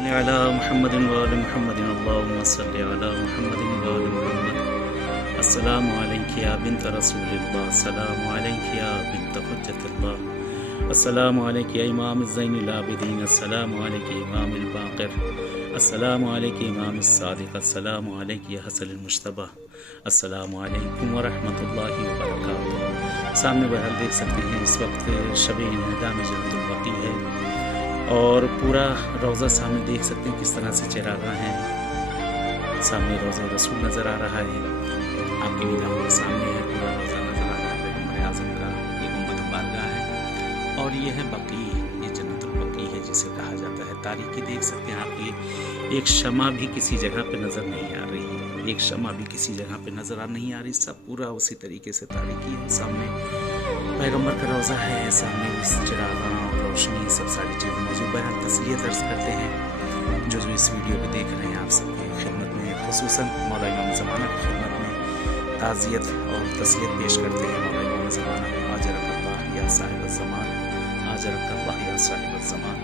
सल्लि अला मुहम्मदिन व आलि मुहम्मदिन अल्लाहुम्मा सल्लि अला मुहम्मदिन व आलि मुहम्मद। अस्सलामु अलैका या बिन्त रसूलिल्लाह, अस्सलामु अलैका या बिन्त हुज्जतिल्लाह, अस्सलामु अलैका या इमाम ज़ैनुल आबिदीन, अस्सलामु अलैका या इमामुल बाक़िर, अस्सलामु अलैका या इमामुस सादिक़, अस्सलामु अलैका या हसनुल मुज्तबा, अस्सलामु अलैकुम व रहमतुल्लाहि व बरकातुहू। सामने बहरहाल देख सकते हैं इस वक्त शब इंहिदा में जन्नतुल बक़ी है और पूरा रोज़ा सामने देख सकते हैं किस तरह से चरागा हैं। सामने रोज़ा रसूल नज़र आ रहा है, आपकी निगाहों के सामने है पूरा रोज़ा नज़र आ रहा है। पैगम्बर आज़म का ये गुंबद बारगाह है और ये है बक़ी, ये जन्नतुल बक़ी है जिसे कहा जाता है। तारीकी देख सकते हैं आप, ये एक शमा भी किसी जगह पे नज़र नहीं आ रही है, एक शमा भी किसी जगह पे नज़र नहीं आ रही, सब पूरा उसी तरीके से तारीकी है। सामने पैगम्बर का रोज़ा है, सामने इस चिरागा और रोशनी सब सारी चीज़ें मौजूद। बहरहाल तस्लीयत अर्ज़ करते हैं जो इस वीडियो को देख रहे हैं, आप सबकी खिदमत में खुसूसन मौला इमाम ज़माना की खिदमत में ताज़ियत और तस्लीयत पेश करते हैं। मौला इमाम ज़माना आजरकल्लाह या साहिब ज़मान, आजरकल्लाह या साहिब ज़मान।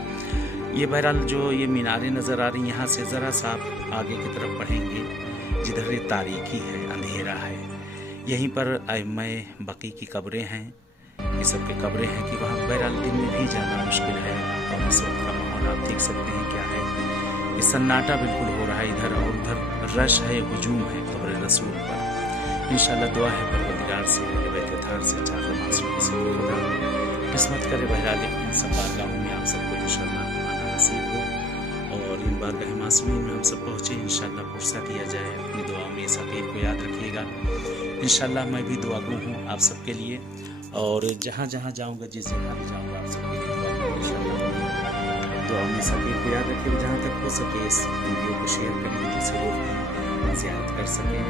ये बहरहाल जो ये मीनारें नज़र आ रही हैं, यहाँ से ज़रा सा आप आगे की तरफ बढ़ेंगे जिधर ये तारीकी है, अंधेरा है, यहीं पर अइम्मा बक़ी की कब्रें हैं। ये सब के कब्रें हैं कि वहाँ बहरहाल दिन में भी जाना मुश्किल है और इस वक्त का माहौल आप देख सकते हैं क्या है। ये सन्नाटा बिल्कुल हो रहा है, इधर और उधर रश है, हुजूम है कब्र रसूल पर। इंशाअल्लाह दुआ है परवरदिगार से, बेतहार से, चार मासूम से खुदा किस्मत करे बहरहाल इन सब बारगाहों में आप सबको इंशाअल्लाह आना नसीब हो और इन बारगाह मासूमीन में हम सब पहुँचे। इंशाअल्लाह फुर्सत दिया जाए, अपनी दुआ में इस हकीर को याद रखिएगा। इंशाअल्लाह मैं भी दुआगू हूँ आप सबके लिए और जहाँ जहाँ जाऊँगा, जिस जगह भी जाऊँगा, आप सबके लिए दुआ करूँगा। इंशाअल्लाह दुआ में इस हकीर को याद रखिएगा। जहाँ तक हो सके इस वीडियो को शेयर करेंगे जिससे लोग भी ज़ियारत कर सकें।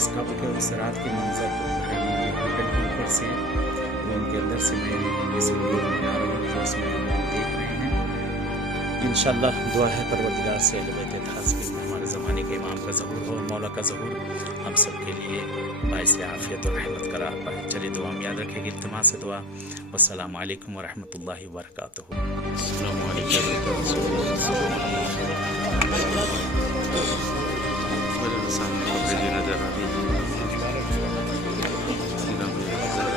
इस कब्र के उस रात के मंजर को होटल के ऊपर से रूम के अंदर से मैं इस वीडियो को बना रहा हूँ जो उसमें हम देख रहे हैं। इंशाअल्लाह दुआ है परवरदिगार से हमारे ज़माने के इमाम का ज़हूर हो और मौला का ज़हूर हम सब के लिए बाइस आफ़ियत और रहमत करार पाए। चलिए दुआ में याद रखेंगे, इल्तिमास से दुआ। वस्सलामु अलैकुम व रहमतुल्लाहि व बरकातुहू। अस्सलामु अलैकुम। सामने कब्र जो नज़र आ रही है,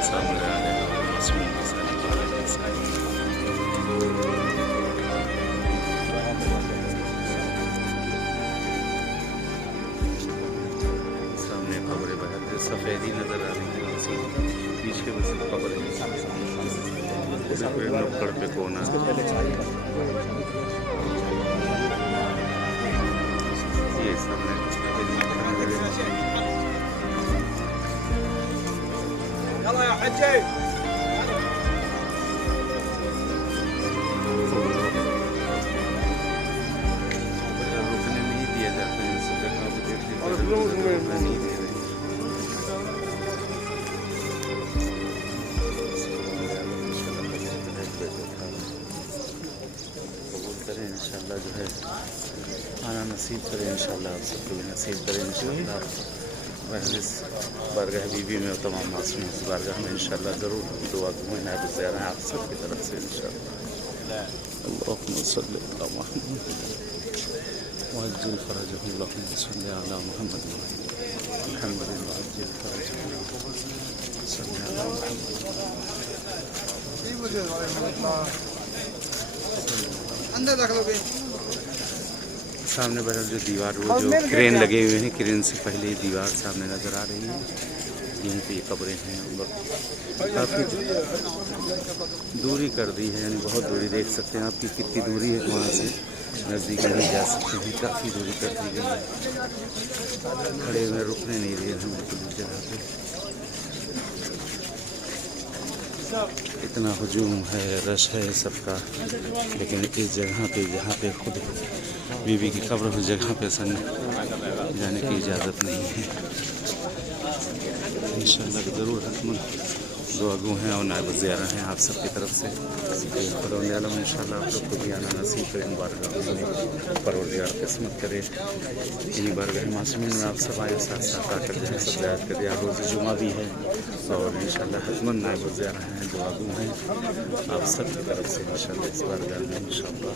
सामने आ रहे हैं मासूम के साथ सफ़ेदी नज़र आ रही है, उसी बीच के बस कब्र है नुक्कड़ पे कोना। ये सामने रुकने नहीं दिया जाता है, इस जगह पे देख लीजिए करें इंशाअल्लाह, जो है आना नसीब करें इंशाअल्लाह, आप सबको भी नसीब करें इंशाअल्लाह। महजिस बारगाह बीबी में और तमाम मासूम इस बारगाह में इंशाअल्लाह ज़रूर दुआ को नायब ज़ियारत हैं आप सबकी तरफ से इंशाअल्लाह। अल्लाहुम्मा सल्लि अला मुहम्मद वअज्जिल फरजहु, अल्लाहुम्मा सल्लि अला मुहम्मद वअज्जिल फरजहु, सल्लि अला मुहम्मद। अंदर रख लोगे। सामने बहरहाल जो दीवार, वो जो क्रेन लगे हुए हैं, क्रेन से पहले ही दीवार सामने नज़र आ रही है। यहीं पे ये कब्रें हैं, काफ़ी दूरी कर दी है, यानी बहुत दूरी देख सकते हैं आपकी कितनी दूरी है, वहाँ से नज़दीक नहीं जा सकते हैं, काफ़ी दूरी कर दी गई है। खड़े हुए रुकने नहीं दिए हम बिल्कुल जगह पे। इतना हुजूम है, रश है सबका, लेकिन इस जगह पे जहाँ पे खुद बीबी की कब्र उस जगह पे जाने की इजाज़त नहीं है। इंशाअल्लाह ज़रूर हतमन दुआगू हैं और नायब ज़ियारत हैं आप सबकी तरफ से। खुदावंद इंशाअल्लाह आप लोग को भी आना नसीब करें, बारगाह में परवरदिगार किस्मत करे। इन्हीं बारगाह मासूमीन में आप सब आए, साथ साथ आकर जो है सब ज़ियारत करें। आज रोज़ जुमा भी है और इंशाअल्लाह हतमन नायब ज़ियारत हैं, दुआगू हैं आप सब की तरफ से इंशाअल्लाह इस बारगाह में इंशाअल्लाह।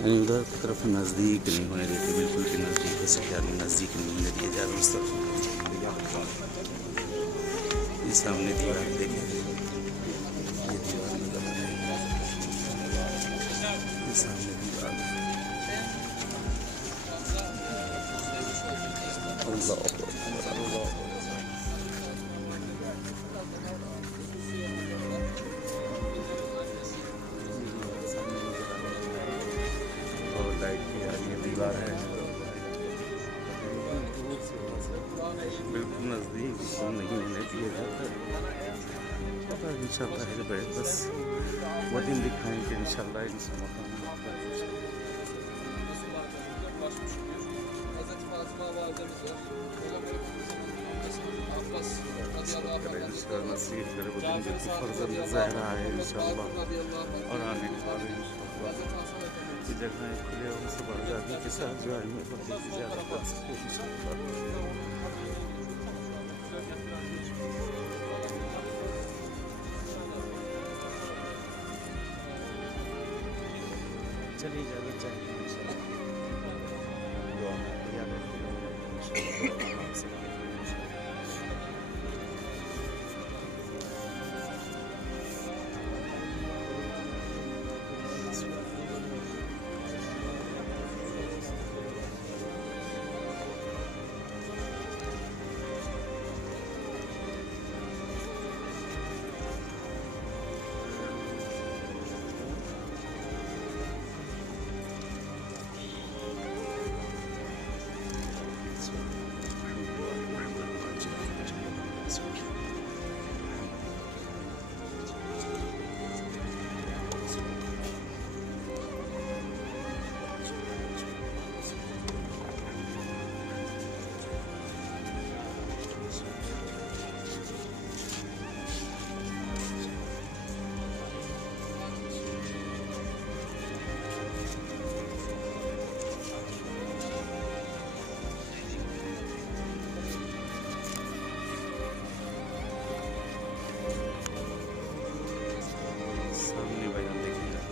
यानी उधर की तरफ नज़दीक नहीं होने देते, बिल्कुल भी नज़दीक हो सके आदमी नज़दीक नहीं होने दिए जा रहे उस तरफ। ये सामने दीवार देखें, ये दीवार नजर आ रही है, ये सामने दीवार। अल्लाह लाइट की ये दीवार है, बिल्कुल नज़दीक नहीं होने दिए जाते। पता नहीं चलता है भाई, बस वो दिन दिखाएंगे इंशाल्लाह। नसीब करे वो दिन बिल्कुल फर्जंद ज़हरा है इंशाल्लाह, और आने के बाद इंशाल्लाह की जगह खुले उनसे बढ़ जाती के साथ जो है में ज़्यादा कर सकते इंशाल्लाह। चलिए इजाज़त चाहिए इंशाल्लाह। दुआ में याद रखिएगा इंशाल्लाह।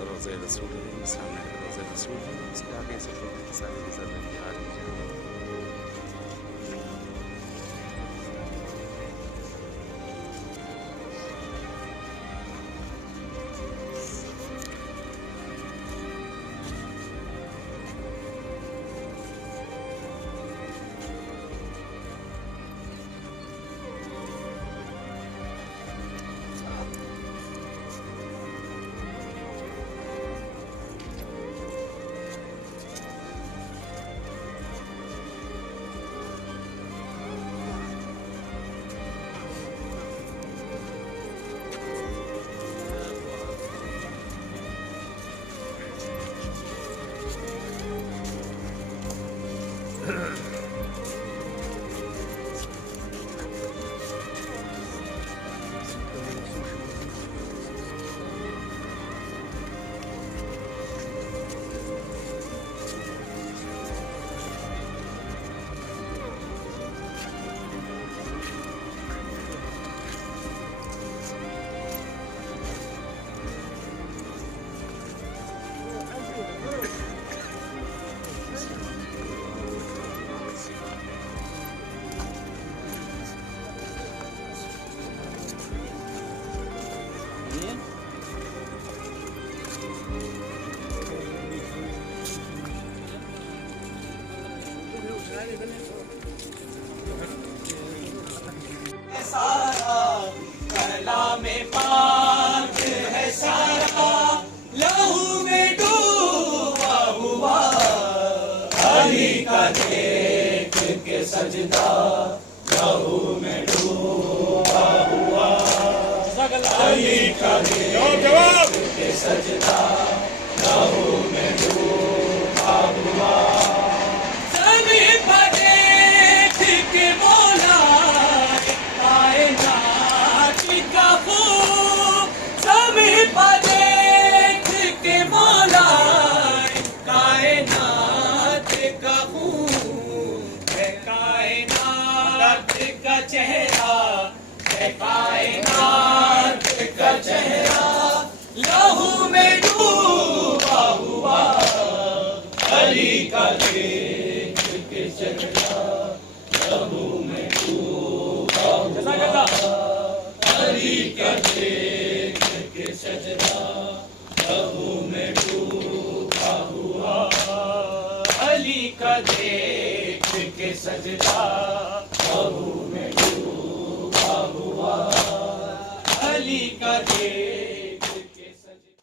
रोज़े रसूल है, सामने रोज़े रसूल है, उसके आगे से सारी गुजर रही है। सजदा लहू में डूबा हुआ, अली का देख के सजदा लहू में डूबा हुआ। ज़मीन पर देख के मौला कायनात का खूब, ज़मीन पर सजदा